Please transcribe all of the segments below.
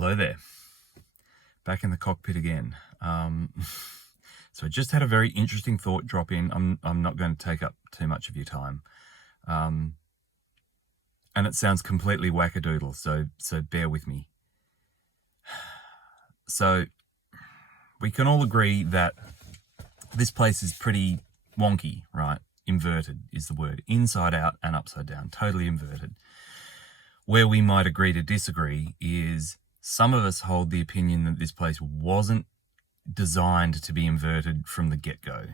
Hello there. Back in the cockpit again. So I just had a very interesting thought drop in. I'm not going to take up too much of your time. And it sounds completely wackadoodle, so bear with me. So we can all agree that this place is pretty wonky, right? Inverted is the word. Inside out and upside down. Totally inverted. Where we might agree to disagree is some of us hold the opinion that this place wasn't designed to be inverted from the get-go,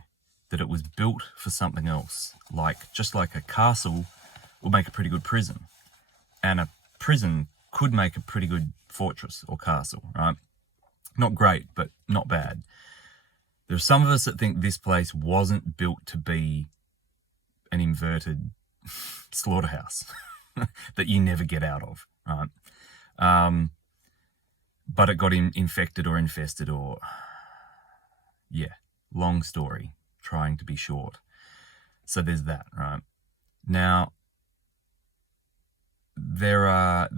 that it was built for something else. Just like a castle will make a pretty good prison, and a prison could make a pretty good fortress or castle, right? Not great, but not bad. There are some of us that think this place wasn't built to be an inverted slaughterhouse that you never get out of, right? But it got infected or infested or, long story, trying to be short. So there's that, right? Now, there are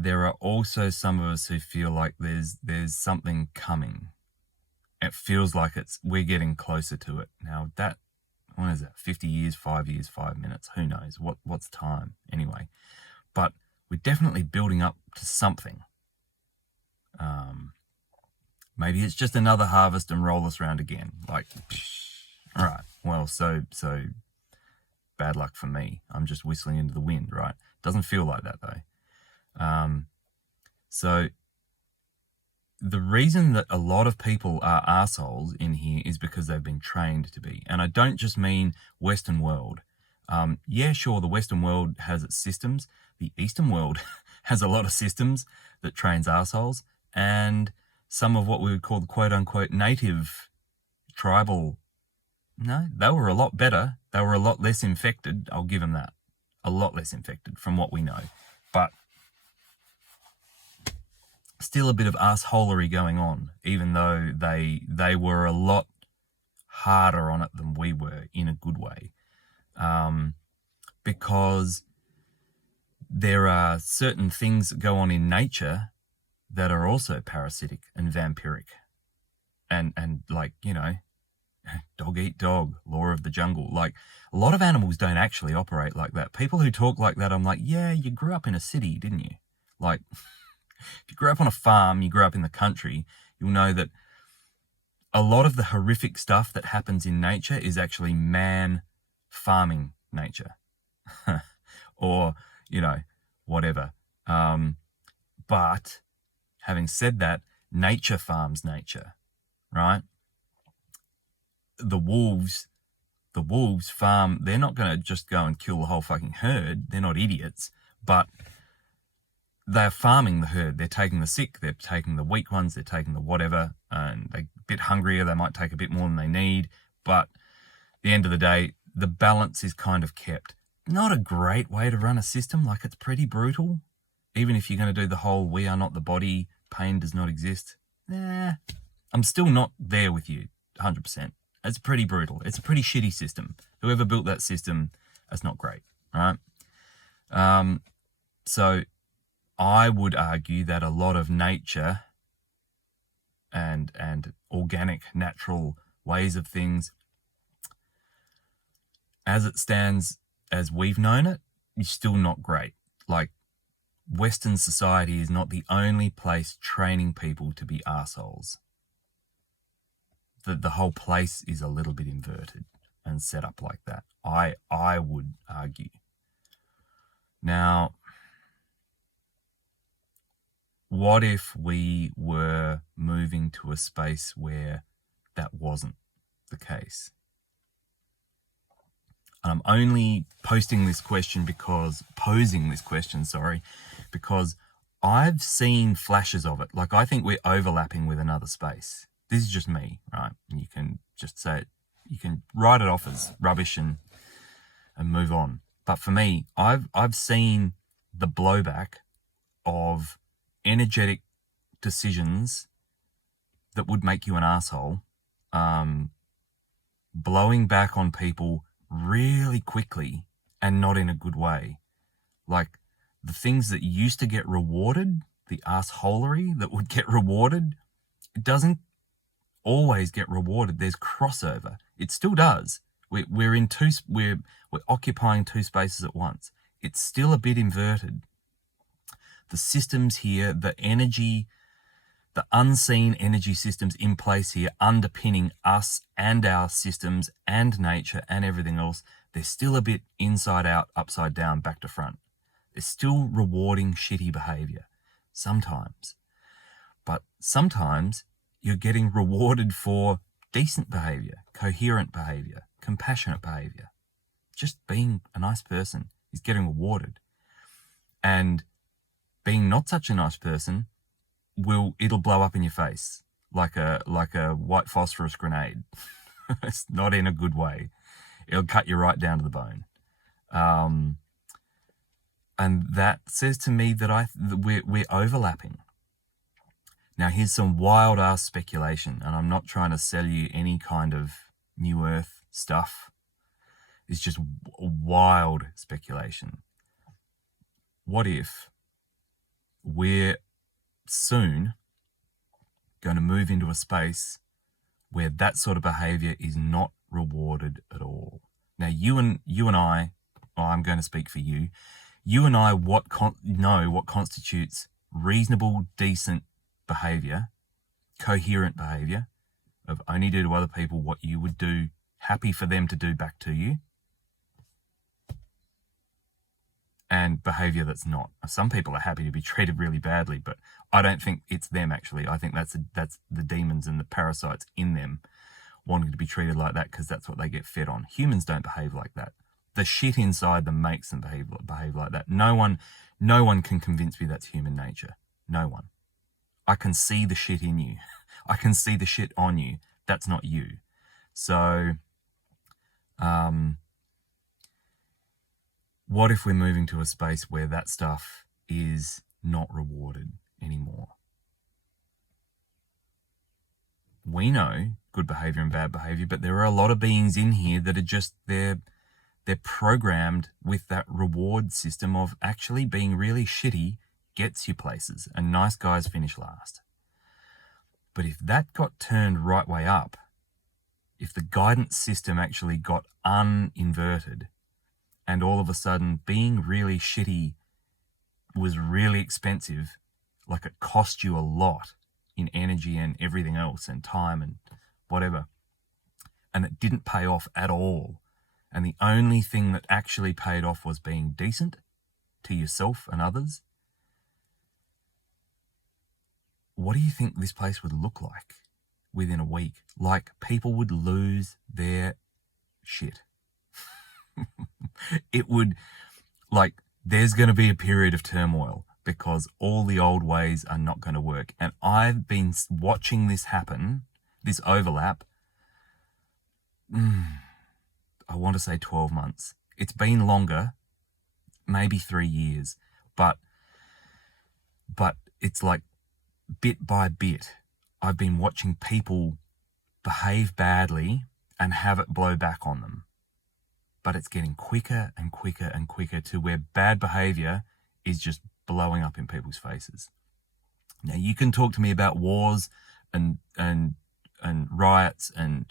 also some of us who feel like there's something coming. It feels like we're getting closer to it. Now what is that? 50 years, 5 years, 5 minutes, who knows? What's time anyway? But we're definitely building up to something. Maybe it's just another harvest and roll us around again. All right, well, so bad luck for me. I'm just whistling into the wind, right? Doesn't feel like that though. So the reason that a lot of people are arseholes in here is because they've been trained to be. And I don't just mean Western world. Sure, the Western world has its systems. The Eastern world has a lot of systems that trains arseholes. And some of what we would call the quote-unquote native tribal, no, they were a lot better. They were a lot less infected. I'll give them that. A lot less infected from what we know. But still a bit of arseholery going on, even though they were a lot harder on it than we were in a good way. Because there are certain things that go on in nature that are also parasitic and vampiric. And dog eat dog, law of the jungle. Like, a lot of animals don't actually operate like that. People who talk like that, I'm like, yeah, you grew up in a city, didn't you? Like, if you grew up on a farm, you grew up in the country, you'll know that a lot of the horrific stuff that happens in nature is actually man farming nature. Or, whatever. But having said that, nature farms nature, right? The wolves farm, they're not going to just go and kill the whole fucking herd. They're not idiots, but they're farming the herd. They're taking the sick, they're taking the weak ones, they're taking the whatever, and they're a bit hungrier, they might take a bit more than they need, but at the end of the day, the balance is kind of kept. Not a great way to run a system, like it's pretty brutal. Even if you're going to do the whole we are not the body, pain does not exist. I'm still not there with you 100%. It's pretty brutal. It's a pretty shitty system. Whoever built that system, that's not great, right? So I would argue that a lot of nature and organic, natural ways of things, as it stands, as we've known it, is still not great. Like, Western society is not the only place training people to be arseholes. The whole place is a little bit inverted and set up like that. I would argue. Now, what if we were moving to a space where that wasn't the case? And I'm only posing this question because I've seen flashes of it. Like, I think we're overlapping with another space. This is just me, right? And you can just say it, you can write it off as rubbish and move on. But for me, I've seen the blowback of energetic decisions that would make you an asshole, blowing back on people really quickly and not in a good way. Like, the things that used to get rewarded the assholery that would get rewarded, it doesn't always get rewarded. There's crossover. It still does. We're occupying two spaces at once. It's still a bit inverted. The systems here, the energy, the unseen energy systems in place here underpinning us and our systems and nature and everything else, they're still a bit inside out, upside down, back to front. They're still rewarding shitty behavior sometimes. But sometimes you're getting rewarded for decent behavior, coherent behavior, compassionate behavior. Just being a nice person is getting rewarded. And being not such a nice person, it'll blow up in your face like a white phosphorus grenade. It's not in a good way. It'll cut you right down to the bone. And that says to me that we're overlapping. Now, here's some wild-ass speculation, and I'm not trying to sell you any kind of New Earth stuff. It's just wild speculation. What if we're soon going to move into a space where that sort of behavior is not rewarded at all? Now, you and I, I'm going to speak for you. You and I know what constitutes reasonable, decent behavior, coherent behavior, of only do to other people what you would do, happy for them to do back to you, and behavior that's not. Some people are happy to be treated really badly, but I don't think it's them, actually. I think that's the demons and the parasites in them wanting to be treated like that because that's what they get fed on. Humans don't behave like that. The shit inside them makes them behave like that. No one can convince me that's human nature. No one. I can see the shit in you. I can see the shit on you. That's not you. So, what if we're moving to a space where that stuff is not rewarded anymore? We know good behavior and bad behavior, but there are a lot of beings in here that are just, they're programmed with that reward system of actually being really shitty gets you places, and nice guys finish last. But if that got turned right way up, if the guidance system actually got uninverted, and all of a sudden being really shitty was really expensive, like it cost you a lot in energy and everything else and time and whatever, and it didn't pay off at all, and the only thing that actually paid off was being decent to yourself and others, what do you think this place would look like within a week? Like, people would lose their shit. It would, like, there's going to be a period of turmoil because all the old ways are not going to work. And I've been watching this happen, this overlap, I want to say 12 months. It's been longer, maybe 3 years, but it's like bit by bit, I've been watching people behave badly and have it blow back on them. But it's getting quicker and quicker and quicker to where bad behavior is just blowing up in people's faces. Now, you can talk to me about wars and riots and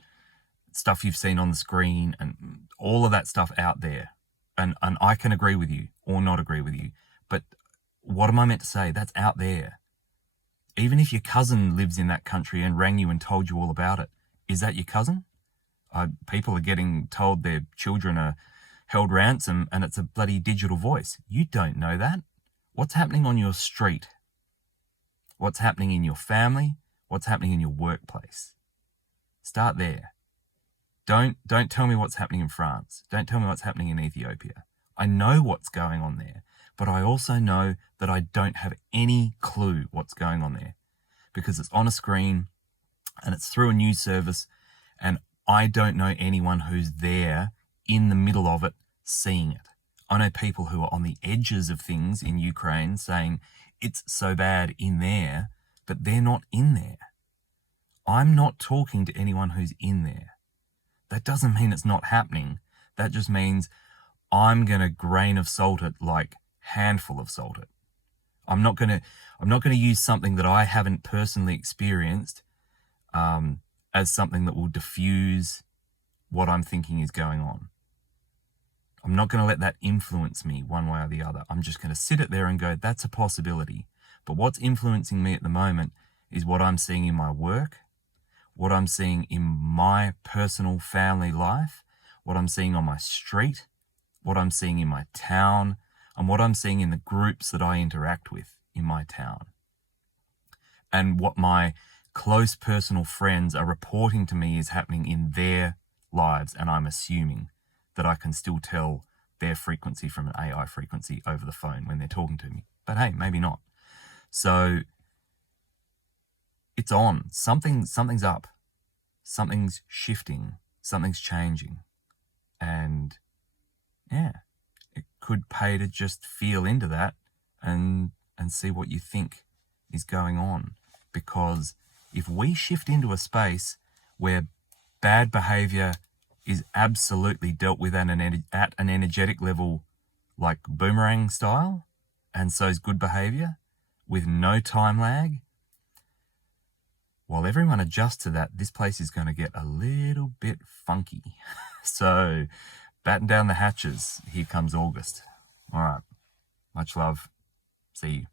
stuff you've seen on the screen and all of that stuff out there. And I can agree with you or not agree with you. But what am I meant to say? That's out there. Even if your cousin lives in that country and rang you and told you all about it, is that your cousin? People are getting told their children are held ransom and it's a bloody digital voice. You don't know that. What's happening on your street? What's happening in your family? What's happening in your workplace? Start there. Don't tell me what's happening in France. Don't tell me what's happening in Ethiopia. I know what's going on there, but I also know that I don't have any clue what's going on there because it's on a screen and it's through a news service and I don't know anyone who's there in the middle of it seeing it. I know people who are on the edges of things in Ukraine saying it's so bad in there, but they're not in there. I'm not talking to anyone who's in there. That doesn't mean it's not happening. That just means I'm going to grain of salt it, like handful of salt it. I'm not gonna use something that I haven't personally experienced as something that will diffuse what I'm thinking is going on. I'm not going to let that influence me one way or the other. I'm just going to sit it there and go, that's a possibility. But what's influencing me at the moment is what I'm seeing in my work, what I'm seeing in my personal family life, what I'm seeing on my street, what I'm seeing in my town, and what I'm seeing in the groups that I interact with in my town. And what my close personal friends are reporting to me is happening in their lives, and I'm assuming that I can still tell their frequency from an AI frequency over the phone when they're talking to me. But hey, maybe not. So it's on. Something's up. Something's shifting. Something's changing. And yeah, it could pay to just feel into that and see what you think is going on. Because if we shift into a space where bad behavior is absolutely dealt with at an energetic level, like boomerang style, and so is good behavior with no time lag, while everyone adjusts to that, this place is going to get a little bit funky. So batten down the hatches. Here comes August. All right. Much love. See you.